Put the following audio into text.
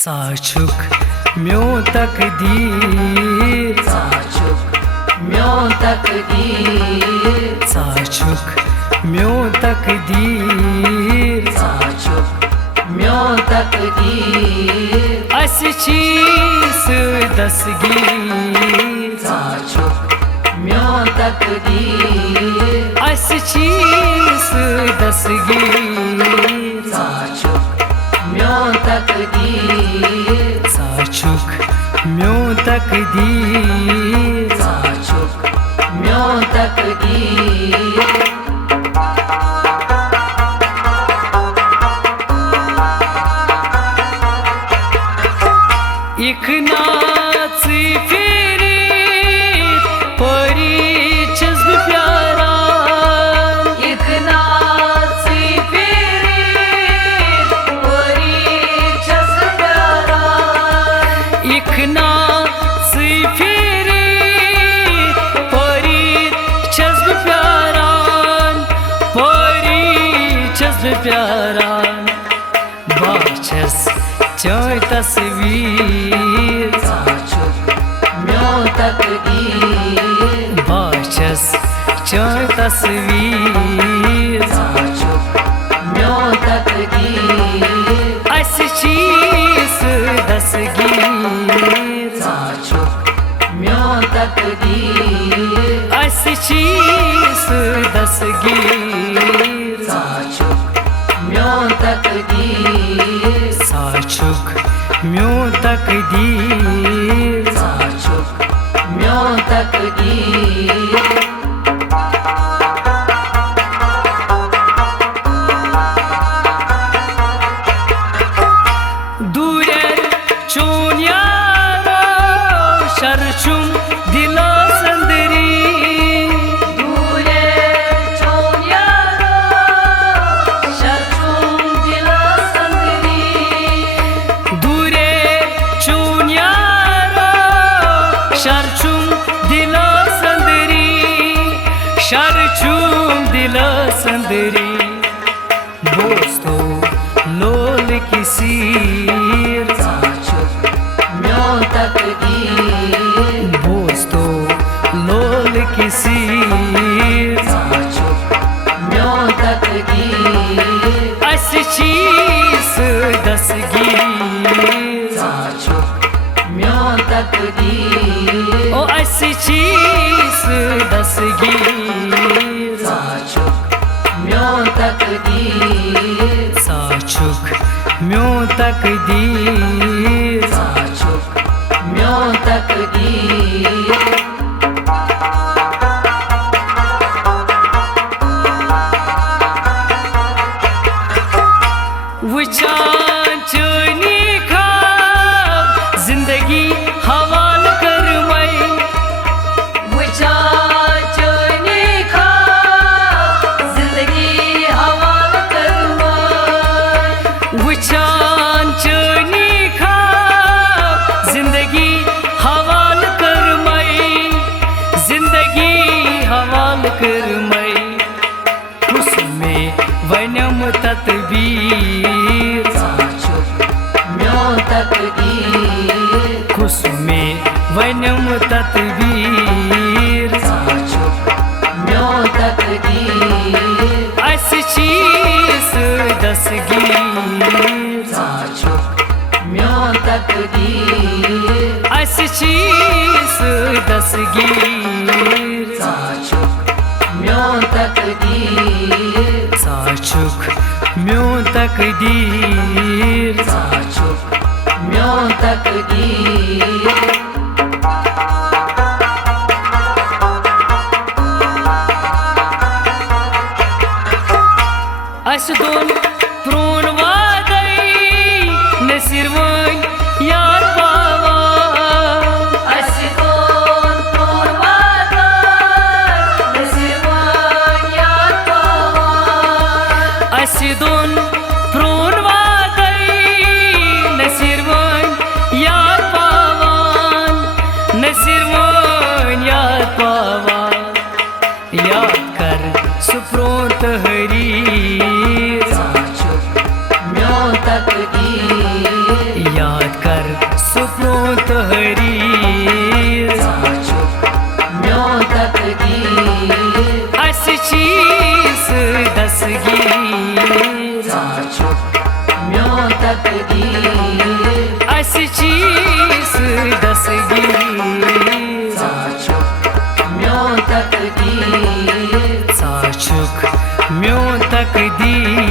साचुक म्यो तकदीर, साचुक म्यो तकदीर, साचुक म्यो तकदीर, साचुक म्यो तकदीर, अस चीज दसगीर, साचुक म्यो तकदीर, अस चीज दसगीर, साचुक म्यो तकदीर, साचुक म्यो तकदीर, साचुक म्यो तकदीर, एक नाच फिरीत परी चस्ब प्यारा, एक नाच फिरीत परी चस्ब प्यारा, एक नाच फिरीत परी चस्ब प्यारा, परी चस्ब प्यारा, बाचस चाय तस्वीर, साचुक म्यो तकदीर, बाचस चाय तस्वीर, साचुक म्यो तकदीर, अस चीज दसगीर, साचुक म्यो तकदीर, अस चीज दसगीर, साचुक म्यो तकदीर, साचुक म्यो तकदीर, साचुक म्यो तकदीर, दूरेर चोन यारो शरचुम दिलो संदरी, दूरे चोन यारो शरचुम दिलो संदरी, दूरे चोन यारो शरचुम दिलो संदरी, शरचुम दिलो संदरी, दोस्तो लोल की सीर, साचुक म्यो तकदीर, दोस्तो लोल की सीर, साचुक म्यो तकदीर, अस चीज दसगीर, साचुक म्यो तकदीर, ओ अस चीज दसगीर, साचुक म्यो तकदीर, साचुक म्यो तकदीर, साचुक म्यो तकदीर, वुचान चनी खाब जिंदगी हवाल कर मैं, वुचान चनी खाब जिंदगी हवाल कर मैं, वुचान चनी खाब जिंदगी हवाल कर मैं, जिंदगी हवाल कर मैं, उसमें वनम तदबीर, साचुक म्यो तकदीर, उसमें वनम तदबीर, साचुक म्यो तकदीर, अस चीज दसगीर, साचुक म्यो तकदीर, अस चीज दसगीर, साचुक म्यो तकदीर, साचुक म्यो तकदीर, साचुक म्यो तकदीर, अस दोन प्रोन वादई नसिरवन यार पावा, अस दोन प्रोन वादई नसिरवन यार पावा, अस दोन प्रोन वादई नसिरवन यार पावान, नसिरवन यार पावा, याद कर सुप्रोन तहरीर, साचुक म्यो तकदीर, याद प्रों तहरीर साचुक म्यों तकदीर अस चीज दसगीर साचुक म्यों तकदीर अस चीज दसगीर साचुक म्यों तकदीर साचुक म्यों तकदीर